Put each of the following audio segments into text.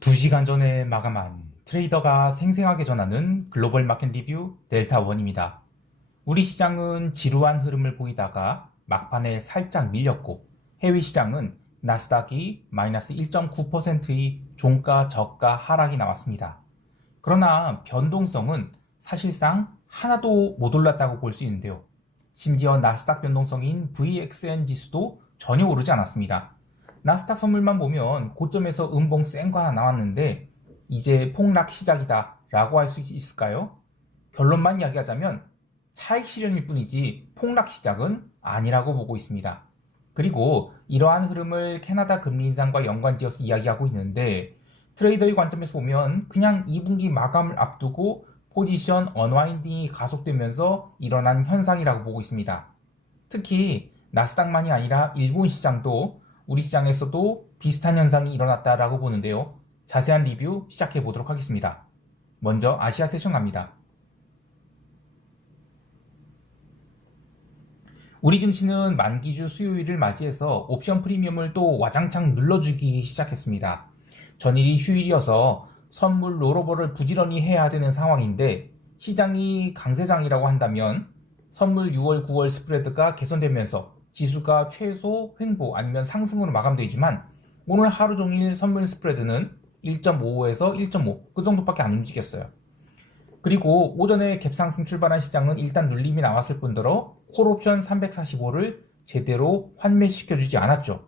2시간 전에 마감한 트레이더가 생생하게 전하는 글로벌 마켓 리뷰 델타 원입니다. 우리 시장은 지루한 흐름을 보이다가 막판에 살짝 밀렸고 해외 시장은 나스닥이 마이너스 1.9%의 종가 저가 하락이 나왔습니다. 그러나 변동성은 사실상 하나도 못 올랐다고 볼 수 있는데요. 심지어 나스닥 변동성인 VXN 지수도 전혀 오르지 않았습니다. 나스닥 선물만 보면 고점에서 음봉 센 거 하나 나왔는데 이제 폭락 시작이다 라고 할 수 있을까요? 결론만 이야기하자면 차익 실현일 뿐이지 폭락 시작은 아니라고 보고 있습니다. 그리고 이러한 흐름을 캐나다 금리 인상과 연관지어서 이야기하고 있는데 트레이더의 관점에서 보면 그냥 2분기 마감을 앞두고 포지션 언와인딩이 가속되면서 일어난 현상이라고 보고 있습니다. 특히 나스닥만이 아니라 일본 시장도 우리 시장에서도 비슷한 현상이 일어났다라고 보는데요. 자세한 리뷰 시작해 보도록 하겠습니다. 먼저 아시아 세션 갑니다. 우리 증시는 만기주 수요일을 맞이해서 옵션 프리미엄을 또 와장창 눌러주기 시작했습니다. 전일이 휴일이어서 선물 롤오버를 부지런히 해야 되는 상황인데 시장이 강세장이라고 한다면 선물 6월, 9월 스프레드가 개선되면서 지수가 최소 횡보 아니면 상승으로 마감되지만 오늘 하루 종일 선물 스프레드는 1.55에서 1.5 그 정도밖에 안 움직였어요. 그리고 오전에 갭상승 출발한 시장은 일단 눌림이 나왔을 뿐더러 콜옵션 345를 제대로 환매시켜주지 않았죠.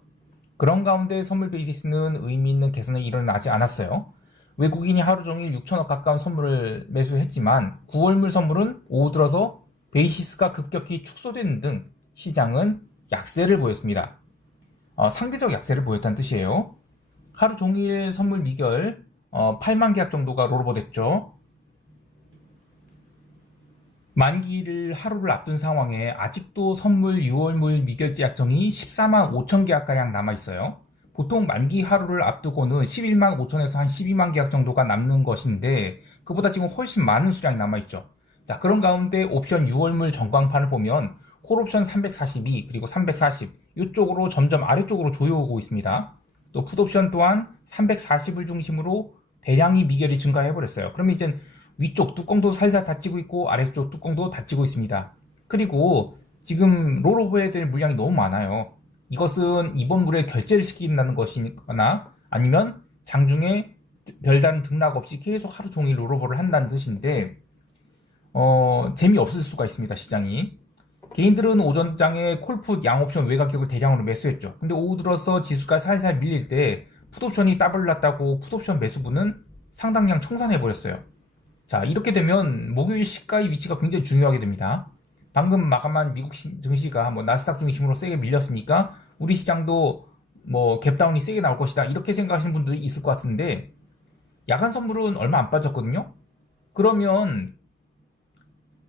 그런 가운데 선물 베이시스는 의미 있는 개선이 일어나지 않았어요. 외국인이 하루 종일 6천억 가까운 선물을 매수했지만 9월물 선물은 오후 들어서 베이시스가 급격히 축소되는 등 시장은 약세를 보였습니다. 어, 상대적 약세를 보였다는 뜻이에요. 하루 종일 선물 미결 어, 8만 계약 정도가 롤오버 됐죠. 만기를 하루를 앞둔 상황에 아직도 선물 6월물 미결제 약정이 14만 5천 계약가량 남아있어요. 보통 만기 하루를 앞두고는 11만 5천에서 한 12만 계약 정도가 남는 것인데 그보다 지금 훨씬 많은 수량이 남아있죠. 자 그런 가운데 옵션 6월물 전광판을 보면 콜옵션 342 그리고 340 이쪽으로 점점 아래쪽으로 조여오고 있습니다. 또 풋옵션 또한 340을 중심으로 대량이 미결이 증가해 버렸어요. 그러면 이제 위쪽 뚜껑도 살살 닫히고 있고 아래쪽 뚜껑도 닫히고 있습니다. 그리고 지금 롤오버해야 될 물량이 너무 많아요. 이것은 이번 물에 결제를 시킨다는 것이거나 아니면 장중에 별다른 등락 없이 계속 하루 종일 롤오버를 한다는 뜻인데 어, 재미없을 수가 있습니다 시장이 개인들은 오전장에 콜풋 양옵션 외가격을 대량으로 매수했죠. 근데 오후 들어서 지수가 살살 밀릴 때 풋옵션이 따블 났다고 풋옵션 매수분은 상당량 청산해 버렸어요. 자 이렇게 되면 목요일 시가의 위치가 굉장히 중요하게 됩니다. 방금 마감한 미국 시- 증시가 뭐 나스닥 중심으로 세게 밀렸으니까 우리 시장도 뭐 갭다운이 세게 나올 것이다. 이렇게 생각하시는 분들이 있을 것 같은데 야간 선물은 얼마 안 빠졌거든요? 그러면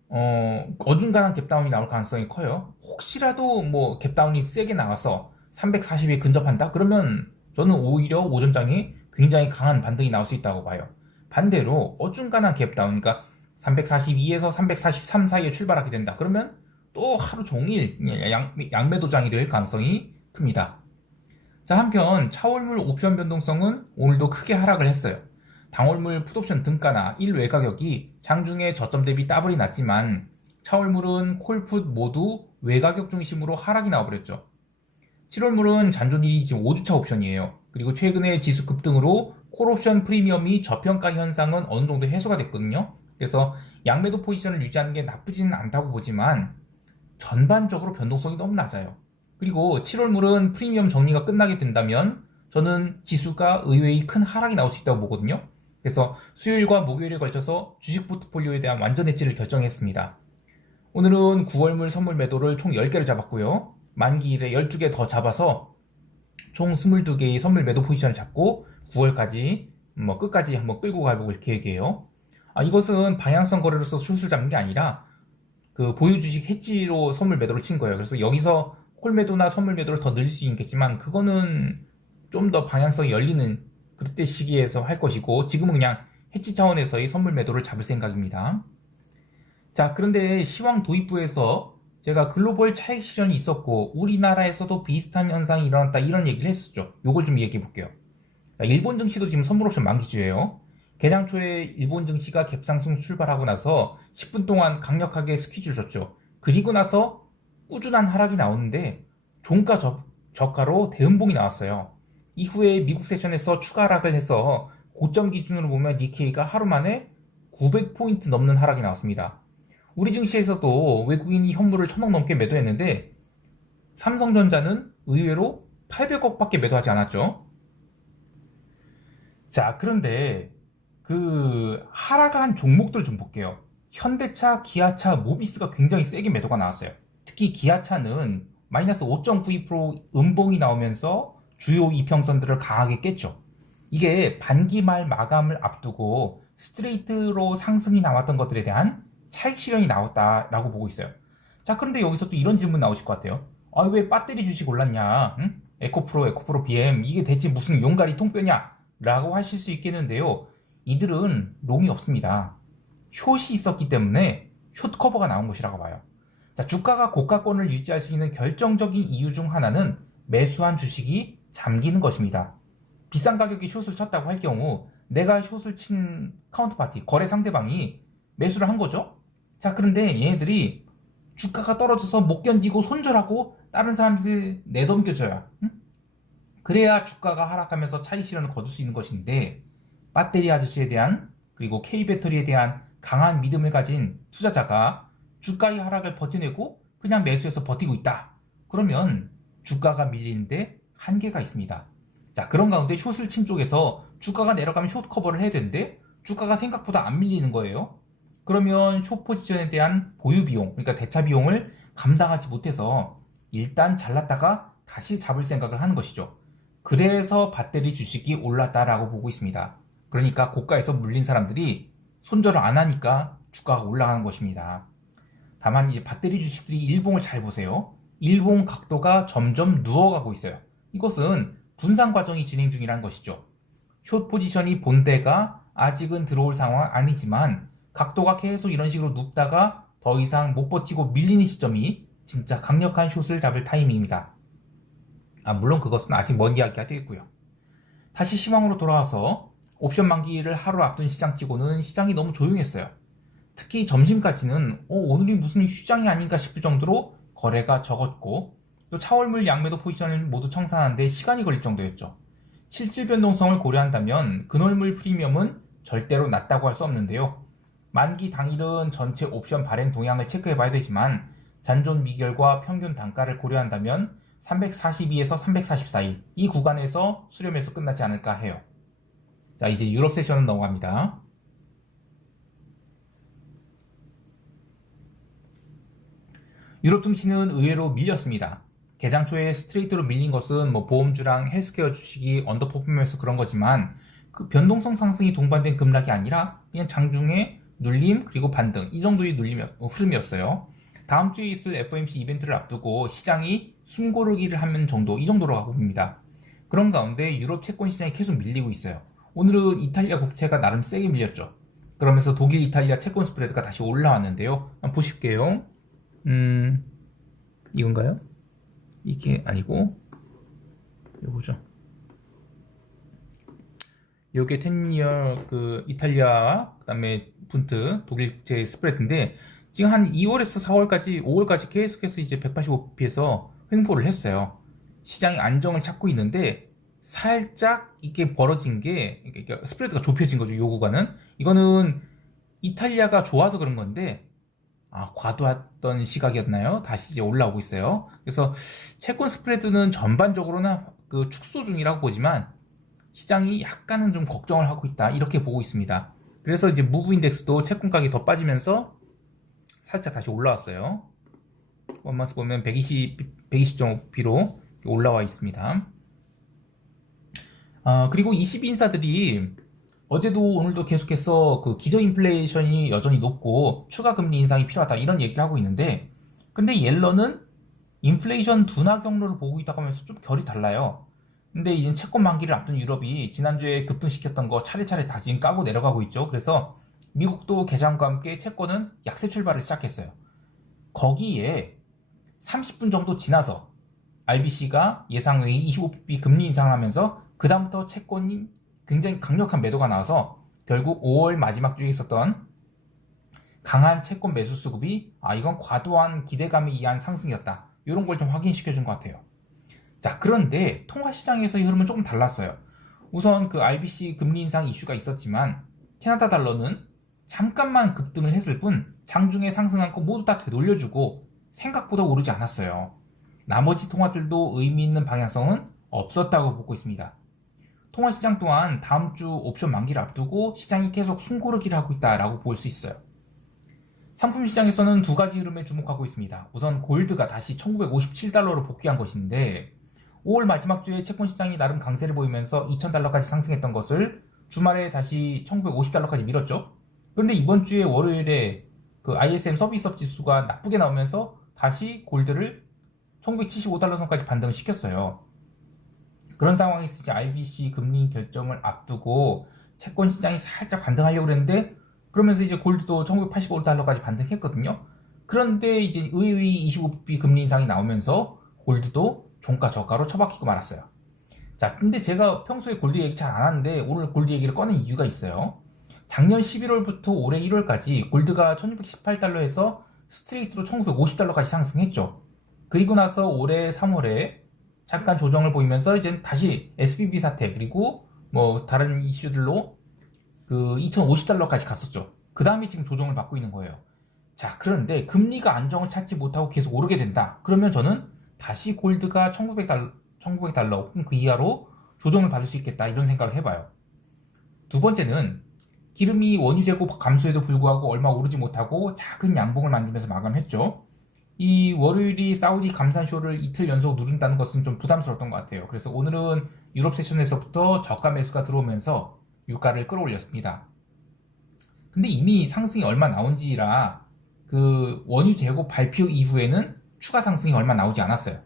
어, 어중간한 갭다운이 나올 가능성이 커요. 혹시라도 뭐 갭다운이 세게 나와서 340에 근접한다? 그러면 저는 오히려 오전장에 굉장히 강한 반등이 나올 수 있다고 봐요. 반대로 어중간한 갭다운, 그러니까 342에서 343 사이에 출발하게 된다. 그러면 또 하루 종일 양, 양매도장이 될 가능성이 큽니다. 자, 한편 차월물 옵션 변동성은 오늘도 크게 하락을 했어요. 당월물 풋옵션 등가나 1외 가격이 장중에 저점 대비 따블이 났지만 차월물은 콜풋 모두 외가격 중심으로 하락이 나와버렸죠. 7월물은 잔존일이 지금 5주차 옵션이에요. 그리고 최근에 지수 급등으로 콜옵션 프리미엄이 저평가 현상은 어느 정도 해소가 됐거든요. 그래서 양매도 포지션을 유지하는 게 나쁘지는 않다고 보지만 전반적으로 변동성이 너무 낮아요. 그리고 7월물은 프리미엄 정리가 끝나게 된다면 저는 지수가 의외의 큰 하락이 나올 수 있다고 보거든요. 그래서 수요일과 목요일에 걸쳐서 주식 포트폴리오에 대한 완전 해지를 결정했습니다. 오늘은 9월물 선물 매도를 총 10개를 잡았고요. 만기일에 12개 더 잡아서 총 22개의 선물 매도 포지션을 잡고 9월까지 뭐 끝까지 한번 끌고 가볼 계획이에요. 아, 이것은 방향성 거래로서 슛을 잡는 게 아니라 그 보유 주식 해지로 선물 매도를 친 거예요. 그래서 여기서 콜 매도나 선물 매도를 더 늘릴 수 있겠지만 그거는 좀 더 방향성이 열리는 그때 시기에서 할 것이고 지금은 그냥 해치 차원에서의 선물 매도를 잡을 생각입니다. 자 그런데 시황 도입부에서 제가 글로벌 차익 실현이 있었고 우리나라에서도 비슷한 현상이 일어났다 이런 얘기를 했었죠. 요걸 좀 얘기해 볼게요. 자, 일본 증시도 지금 선물 옵션 만기주예요. 개장 초에 일본 증시가 갭상승 출발하고 나서 10분 동안 강력하게 스퀴즈를 줬죠. 그리고 나서 꾸준한 하락이 나오는데 종가 저, 저가로 대음봉이 나왔어요. 이후에 미국 세션에서 추가 하락을 해서 고점 기준으로 보면 니케이가 하루 만에 900포인트 넘는 하락이 나왔습니다. 우리 증시에서도 외국인이 현물을 천억 넘게 매도했는데 삼성전자는 의외로 800억밖에 매도하지 않았죠. 자, 그런데 그 하락한 종목들 좀 볼게요. 현대차, 기아차, 모비스가 굉장히 세게 매도가 나왔어요. 특히 기아차는 마이너스 5.92% 음봉이 나오면서 주요 이평선들을 강하게 깼죠. 이게 반기 말 마감을 앞두고 스트레이트로 상승이 나왔던 것들에 대한 차익 실현이 나왔다라고 보고 있어요. 자, 그런데 여기서 또 이런 질문 나오실 것 같아요. 아, 왜 배터리 주식 올랐냐? 응? 에코프로, 에코프로 BM, 이게 대체 무슨 용가리 통뼈냐? 라고 하실 수 있겠는데요. 이들은 롱이 없습니다. 숏이 있었기 때문에 숏 커버가 나온 것이라고 봐요. 자, 주가가 고가권을 유지할 수 있는 결정적인 이유 중 하나는 매수한 주식이 잠기는 것입니다. 비싼 가격에 숏을 쳤다고 할 경우 내가 숏을 친 카운터파티, 거래 상대방이 매수를 한 거죠. 자, 그런데 얘네들이 주가가 떨어져서 못 견디고 손절하고 다른 사람들이 내덤겨줘야 응? 그래야 주가가 하락하면서 차익 실현을 거둘 수 있는 것인데 배터리 아저씨에 대한 그리고 K배터리에 대한 강한 믿음을 가진 투자자가 주가의 하락을 버텨내고 그냥 매수해서 버티고 있다. 그러면 주가가 밀리는데 한계가 있습니다. 자, 그런 가운데 숏을 친 쪽에서 주가가 내려가면 숏 커버를 해야 되는데 주가가 생각보다 안 밀리는 거예요. 그러면 숏 포지션에 대한 보유 비용, 그러니까 대차 비용을 감당하지 못해서 일단 잘랐다가 다시 잡을 생각을 하는 것이죠. 그래서 배터리 주식이 올랐다라고 보고 있습니다. 그러니까 고가에서 물린 사람들이 손절을 안 하니까 주가가 올라가는 것입니다. 다만 이제 배터리 주식들이 일봉을 잘 보세요. 일봉 각도가 점점 누워가고 있어요. 이것은 분산 과정이 진행 중이라는 것이죠. 숏 포지션이 본대가 아직은 들어올 상황 아니지만 각도가 계속 이런 식으로 눕다가 더 이상 못 버티고 밀리는 시점이 진짜 강력한 숏을 잡을 타이밍입니다. 아, 물론 그것은 아직 먼 이야기가 되겠고요. 다시 시황으로 돌아와서 옵션 만기를 하루 앞둔 시장치고는 시장이 너무 조용했어요. 특히 점심까지는 어, 오늘이 무슨 휴장이 아닌가 싶을 정도로 거래가 적었고 또 차월물 양매도 포지션을 모두 청산하는데 시간이 걸릴 정도였죠. 실질 변동성을 고려한다면 근월물 프리미엄은 절대로 낮다고 할 수 없는데요. 만기 당일은 전체 옵션 발행 동향을 체크해 봐야 되지만 잔존 미결과 평균 단가를 고려한다면 342에서 340 사이 이 구간에서 수렴해서 끝나지 않을까 해요. 자 이제 유럽 세션은 넘어갑니다. 유럽 증시는 의외로 밀렸습니다. 개장 초에 스트레이트로 밀린 것은 뭐 보험주랑 헬스케어 주식이 언더퍼폼해서 그런 거지만 그 변동성 상승이 동반된 급락이 아니라 그냥 장중에 눌림 그리고 반등 이 정도의 눌림 흐름이었어요. 다음 주에 있을 FOMC 이벤트를 앞두고 시장이 숨고르기를 하면 정도 이 정도로 가고 봅니다. 그런 가운데 유럽 채권 시장이 계속 밀리고 있어요. 오늘은 이탈리아 국채가 나름 세게 밀렸죠. 그러면서 독일, 이탈리아 채권 스프레드가 다시 올라왔는데요. 한번 보실게요. 음, 이건가요? 이게 아니고, 요거죠. 요게 10이어 그 이탈리아, 그 다음에 분트, 독일 국채 스프레드인데, 지금 한 2월에서 4월까지, 5월까지 계속해서 이제 185bp에서 횡보를 했어요. 시장이 안정을 찾고 있는데, 살짝 이게 벌어진 게, 그러니까 스프레드가 좁혀진 거죠, 요 구간은. 이거는 이탈리아가 좋아서 그런 건데, 아, 과도했던 시각이었나요? 다시 이제 올라오고 있어요. 그래서 채권 스프레드는 전반적으로는 그 축소 중이라고 보지만 시장이 약간은 좀 걱정을 하고 있다. 이렇게 보고 있습니다. 그래서 이제 무브 인덱스도 채권 가격이 더 빠지면서 살짝 다시 올라왔어요. 원마스 보면 120, 120.5p로 올라와 있습니다. 아, 그리고 22인사들이 어제도 오늘도 계속해서 그 기저 인플레이션이 여전히 높고 추가 금리 인상이 필요하다 이런 얘기를 하고 있는데 근데 옐런은 인플레이션 둔화 경로를 보고 있다고 하면서 좀 결이 달라요. 근데 이제 채권 만기를 앞둔 유럽이 지난주에 급등시켰던 거 차례차례 다 지금 까고 내려가고 있죠. 그래서 미국도 개장과 함께 채권은 약세 출발을 시작했어요. 거기에 30분 정도 지나서 RBC가 예상의 25bp 금리 인상을 하면서 그다음부터 채권이 굉장히 강력한 매도가 나와서 결국 5월 마지막 주에 있었던 강한 채권 매수 수급이 아 이건 과도한 기대감에 의한 상승이었다. 이런 걸 좀 확인시켜 준 것 같아요. 자 그런데 통화 시장에서의 흐름은 조금 달랐어요. 우선 그 RBC 금리 인상 이슈가 있었지만 캐나다 달러는 잠깐만 급등을 했을 뿐 장중에 상승한 거 모두 다 되돌려주고 생각보다 오르지 않았어요. 나머지 통화들도 의미 있는 방향성은 없었다고 보고 있습니다. 통화 시장 또한 다음 주 옵션 만기를 앞두고 시장이 계속 숨고르기를 하고 있다라고 볼 수 있어요. 상품 시장에서는 두 가지 흐름에 주목하고 있습니다. 우선 골드가 다시 1957달러로 복귀한 것인데 5월 마지막 주에 채권 시장이 나름 강세를 보이면서 2000달러까지 상승했던 것을 주말에 다시 1950달러까지 밀었죠. 그런데 이번 주에 월요일에 그 ISM 서비스업 지수가 나쁘게 나오면서 다시 골드를 1975달러 선까지 반등을 시켰어요. 그런 상황에서 이제 IBC 금리 결정을 앞두고 채권 시장이 살짝 반등하려고 그랬는데 그러면서 이제 골드도 1985달러까지 반등했거든요. 그런데 이제 의의 25비 금리 인상이 나오면서 골드도 종가 저가로 처박히고 말았어요. 자, 근데 제가 평소에 골드 얘기 잘 안 하는데 오늘 골드 얘기를 꺼낸 이유가 있어요. 작년 11월부터 올해 1월까지 골드가 1618달러에서 스트레이트로 1950달러까지 상승했죠. 그리고 나서 올해 3월에 잠깐 조정을 보이면서 이제 다시 SBB 사태 그리고 뭐 다른 이슈들로 그 2050달러까지 갔었죠. 그 다음에 지금 조정을 받고 있는 거예요. 자, 그런데 금리가 안정을 찾지 못하고 계속 오르게 된다. 그러면 저는 다시 골드가 1900달러, 1900달러 혹은 그 이하로 조정을 받을 수 있겠다. 이런 생각을 해봐요. 두 번째는 기름이 원유 재고 감소에도 불구하고 얼마 오르지 못하고 작은 양봉을 만들면서 마감했죠. 이 월요일이 사우디 감산쇼를 이틀 연속 누른다는 것은 좀 부담스러웠던 것 같아요. 그래서 오늘은 유럽 세션에서부터 저가 매수가 들어오면서 유가를 끌어올렸습니다. 근데 이미 상승이 얼마 나온지라 그 원유 재고 발표 이후에는 추가 상승이 얼마 나오지 않았어요.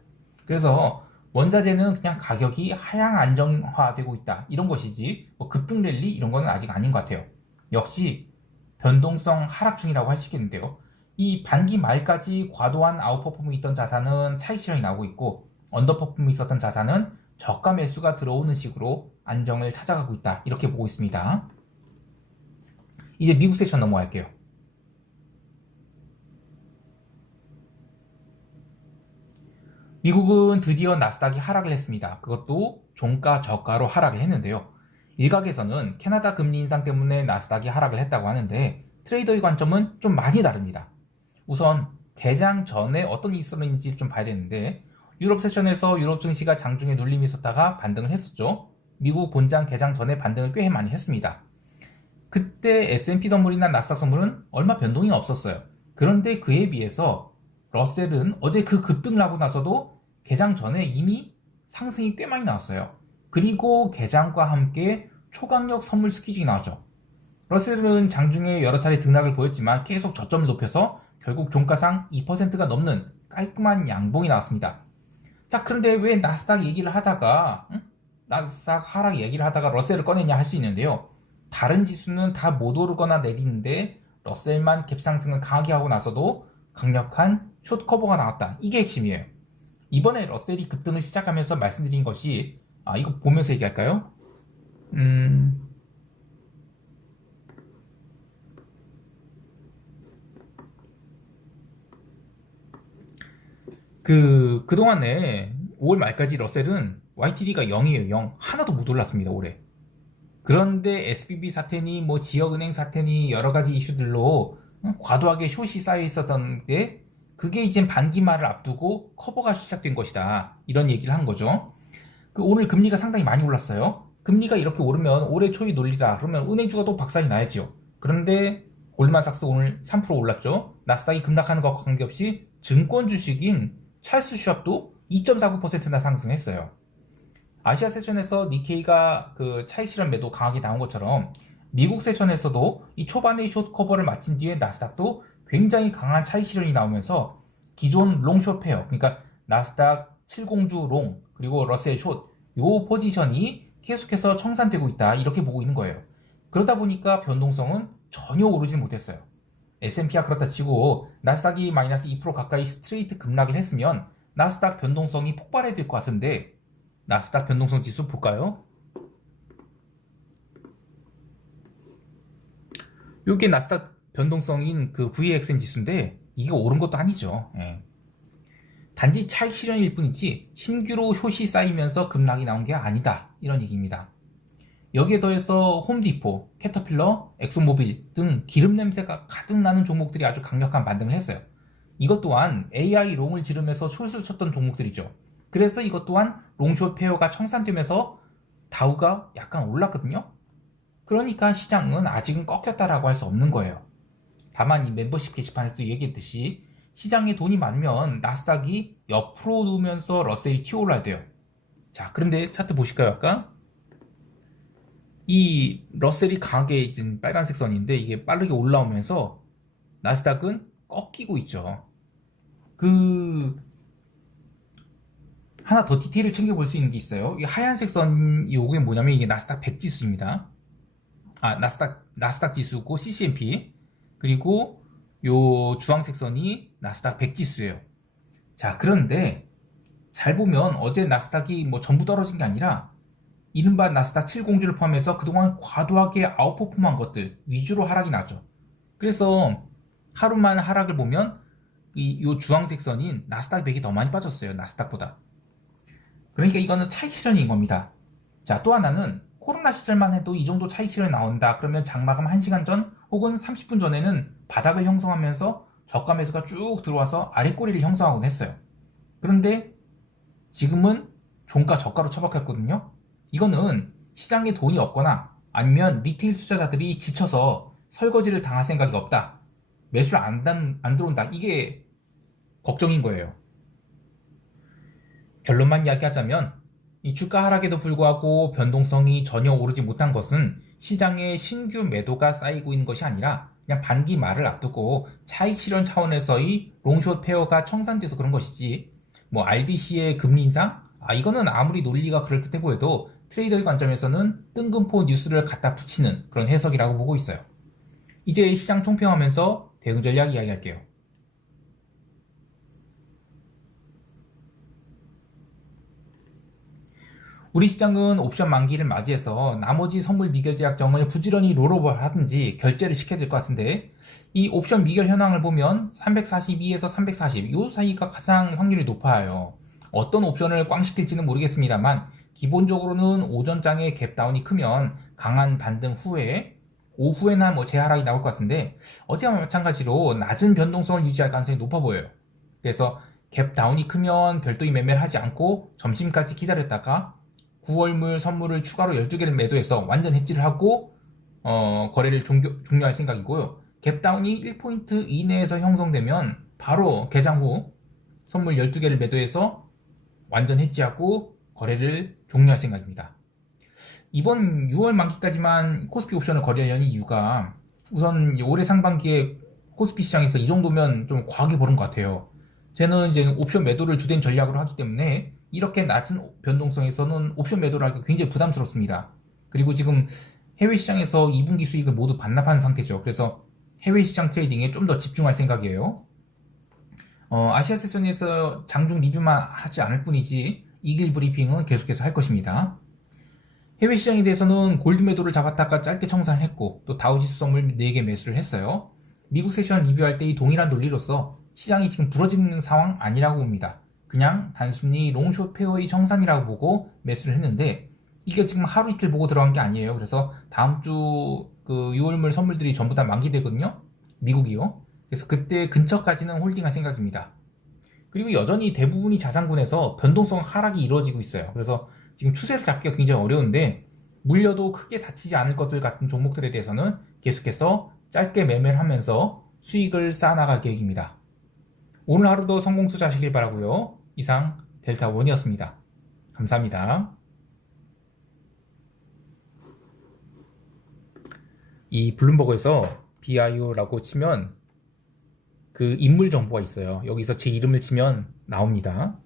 그래서 원자재는 그냥 가격이 하향 안정화되고 있다 이런 것이지 뭐 급등 랠리 이런 거는 아직 아닌 것 같아요. 역시 변동성 하락 중이라고 할 수 있겠는데요. 이 반기 말까지 과도한 아웃퍼폼이 있던 자산은 차익 실현이 나오고 있고 언더퍼폼이 있었던 자산은 저가 매수가 들어오는 식으로 안정을 찾아가고 있다 이렇게 보고 있습니다. 이제 미국 세션 넘어갈게요. 미국은 드디어 나스닥이 하락을 했습니다. 그것도 종가 저가로 하락을 했는데요. 일각에서는 캐나다 금리 인상 때문에 나스닥이 하락을 했다고 하는데 트레이더의 관점은 좀 많이 다릅니다. 우선 개장 전에 어떤 있었는지 좀 봐야 되는데 유럽 세션에서 유럽 증시가 장중에 눌림이 있었다가 반등을 했었죠. 미국 본장 개장 전에 반등을 꽤 많이 했습니다. 그때 S&P 선물이나 나스닥 선물은 얼마 변동이 없었어요. 그런데 그에 비해서 러셀은 어제 그 급등을 하고 나서도 개장 전에 이미 상승이 꽤 많이 나왔어요. 그리고 개장과 함께 초강력 선물 스키징이 나왔죠. 러셀은 장중에 여러 차례 등락을 보였지만 계속 저점을 높여서 결국 종가상 2%가 넘는 깔끔한 양봉이 나왔습니다. 자, 그런데 왜 나스닥 얘기를 하다가 응? 나스닥 하락 얘기를 하다가 러셀을 꺼내냐 할 수 있는데요. 다른 지수는 다 못 오르거나 내리는데 러셀만 갭상승을 강하게 하고 나서도 강력한 숏 커버가 나왔다. 이게 핵심이에요. 이번에 러셀이 급등을 시작하면서 말씀드린 것이 아 이거 보면서 얘기할까요? 음. 그 그동안에 5월 말까지 러셀은 YTD가 0이에요. 0. 하나도 못 올랐습니다. 올해. 그런데 SBB 사태니 뭐 지역은행 사태니 여러 가지 이슈들로 과도하게 숏이 쌓여 있었던 게 그게 이제 반기말을 앞두고 커버가 시작된 것이다. 이런 얘기를 한 거죠. 그 오늘 금리가 상당히 많이 올랐어요. 금리가 이렇게 오르면 올해 초에 논리다. 그러면 은행주가 또 박살이 나야죠. 그런데 골드만삭스 오늘 3% 올랐죠. 나스닥이 급락하는 것과 관계없이 증권 주식인 찰스 슈압도 2.49%나 상승했어요. 아시아 세션에서 니케이가 그 차익 실현 매도 강하게 나온 것처럼 미국 세션에서도 이 초반의 숏 커버를 마친 뒤에 나스닥도 굉장히 강한 차익 실현이 나오면서 기존 롱숏 페어, 그러니까 나스닥 70주 롱 그리고 러셀 숏, 요 포지션이 계속해서 청산되고 있다 이렇게 보고 있는 거예요. 그러다 보니까 변동성은 전혀 오르지 못했어요. S&P가 그렇다 치고 나스닥이 마이너스 2% 가까이 스트레이트 급락을 했으면 나스닥 변동성이 폭발해야 될 것 같은데 나스닥 변동성 지수 볼까요? 이게 나스닥 변동성인 그 VXN 지수인데 이게 오른 것도 아니죠. 예. 단지 차익 실현일 뿐이지 신규로 효시 쌓이면서 급락이 나온 게 아니다 이런 얘기입니다. 여기에 더해서 홈디포, 캐터필러, 엑소모빌 등 기름 냄새가 가득 나는 종목들이 아주 강력한 반등을 했어요. 이것 또한 AI 롱을 지르면서 숏을 쳤던 종목들이죠. 그래서 이것 또한 롱숏 페어가 청산되면서 다우가 약간 올랐거든요. 그러니까 시장은 아직은 꺾였다라고 할 수 없는 거예요. 다만 이 멤버십 게시판에서 얘기했듯이 시장에 돈이 많으면 나스닥이 옆으로 누우면서 러셀이 튀어올라야 돼요. 자, 그런데 차트 보실까요, 아까? 이 러셀이 강하게 이제 빨간색 선인데 이게 빠르게 올라오면서 나스닥은 꺾이고 있죠. 그 하나 더 디테일을 챙겨볼 수 있는 게 있어요. 이 하얀색 선 요게 뭐냐면 이게 나스닥 100 지수입니다. 아 나스닥 나스닥 지수고 CCMP 그리고 요 주황색 선이 나스닥 100 지수예요. 자 그런데 잘 보면 어제 나스닥이 뭐 전부 떨어진 게 아니라 이른바 나스닥 7공주를 포함해서 그동안 과도하게 아웃퍼폼한 것들 위주로 하락이 나죠. 그래서 하루만 하락을 보면 이요 주황색 선인 나스닥 100이 더 많이 빠졌어요. 나스닥보다. 그러니까 이거는 차익 실현인 겁니다. 자, 또 하나는 코로나 시절만 해도 이 정도 차익 실현이 나온다. 그러면 장마감 1시간 전 혹은 30분 전에는 바닥을 형성하면서 저가 매수가 쭉 들어와서 아래 꼬리를 형성하곤 했어요. 그런데 지금은 종가 저가로 처박혔거든요. 이거는 시장에 돈이 없거나 아니면 리테일 투자자들이 지쳐서 설거지를 당할 생각이 없다. 매수를 안, 단- 안 들어온다. 이게 걱정인 거예요. 결론만 이야기하자면 이 주가 하락에도 불구하고 변동성이 전혀 오르지 못한 것은 시장에 신규 매도가 쌓이고 있는 것이 아니라 그냥 반기 말을 앞두고 차익 실현 차원에서의 롱숏 페어가 청산돼서 그런 것이지 뭐 RBC의 금리 인상? 아 이거는 아무리 논리가 그럴듯해 보여도 트레이더의 관점에서는 뜬금포 뉴스를 갖다 붙이는 그런 해석이라고 보고 있어요. 이제 시장 총평하면서 대응 전략 이야기할게요. 우리 시장은 옵션 만기를 맞이해서 나머지 선물 미결 제약정을 부지런히 롤오버 하든지 결제를 시켜야 될 것 같은데 이 옵션 미결 현황을 보면 342에서 340 이 사이가 가장 확률이 높아요. 어떤 옵션을 꽝 시킬지는 모르겠습니다만 기본적으로는 오전 장에 갭다운이 크면 강한 반등 후에 오후에나 뭐 재 하락이 나올 것 같은데 어제와 마찬가지로 낮은 변동성을 유지할 가능성이 높아 보여요. 그래서 갭다운이 크면 별도의 매매를 하지 않고 점심까지 기다렸다가 9월물 선물을 추가로 12개를 매도해서 완전 해지를 하고 어, 거래를 종교, 종료할 생각이고요. 갭다운이 1포인트 이내에서 형성되면 바로 개장 후 선물 12개를 매도해서 완전 해지하고 거래를 종료할 생각입니다. 이번 6월 만기까지만 코스피 옵션을 거래하려는 이유가 우선 올해 상반기에 코스피 시장에서 이 정도면 좀 과하게 보는 것 같아요. 저는 이제 옵션 매도를 주된 전략으로 하기 때문에 이렇게 낮은 변동성에서는 옵션 매도를 하기 굉장히 부담스럽습니다. 그리고 지금 해외 시장에서 2분기 수익을 모두 반납한 상태죠. 그래서 해외 시장 트레이딩에 좀 더 집중할 생각이에요. 어, 아시아 세션에서 장중 리뷰만 하지 않을 뿐이지 이길 브리핑은 계속해서 할 것입니다. 해외 시장에 대해서는 골드 매도를 잡았다가 짧게 청산을 했고 또 다우지수 선물 4개 매수를 했어요. 미국 세션 리뷰할 때 이 동일한 논리로서 시장이 지금 부러지는 상황 아니라고 봅니다. 그냥 단순히 롱숏 페어의 청산이라고 보고 매수를 했는데 이게 지금 하루 이틀 보고 들어간 게 아니에요. 그래서 다음 주 그 6월물 선물들이 전부 다 만기되거든요. 미국이요. 그래서 그때 근처까지는 홀딩할 생각입니다. 그리고 여전히 대부분이 자산군에서 변동성 하락이 이루어지고 있어요. 그래서 지금 추세를 잡기가 굉장히 어려운데 물려도 크게 다치지 않을 것들 같은 종목들에 대해서는 계속해서 짧게 매매를 하면서 수익을 쌓아나갈 계획입니다. 오늘 하루도 성공 투자하시길 바라고요. 이상 델타원이었습니다. 감사합니다. 이 블룸버그에서 BIO라고 치면 그 인물 정보가 있어요. 여기서 제 이름을 치면 나옵니다.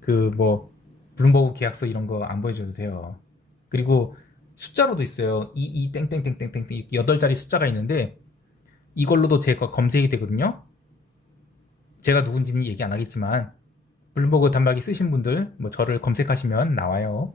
그 뭐 블룸버그 계약서 이런 거 안 보여줘도 돼요. 그리고 숫자로도 있어요. 22 땡땡땡땡땡 8자리 숫자가 있는데 이걸로도 제가 검색이 되거든요. 제가 누군지는 얘기 안 하겠지만 블룸버그 단말기 쓰신 분들 뭐 저를 검색하시면 나와요.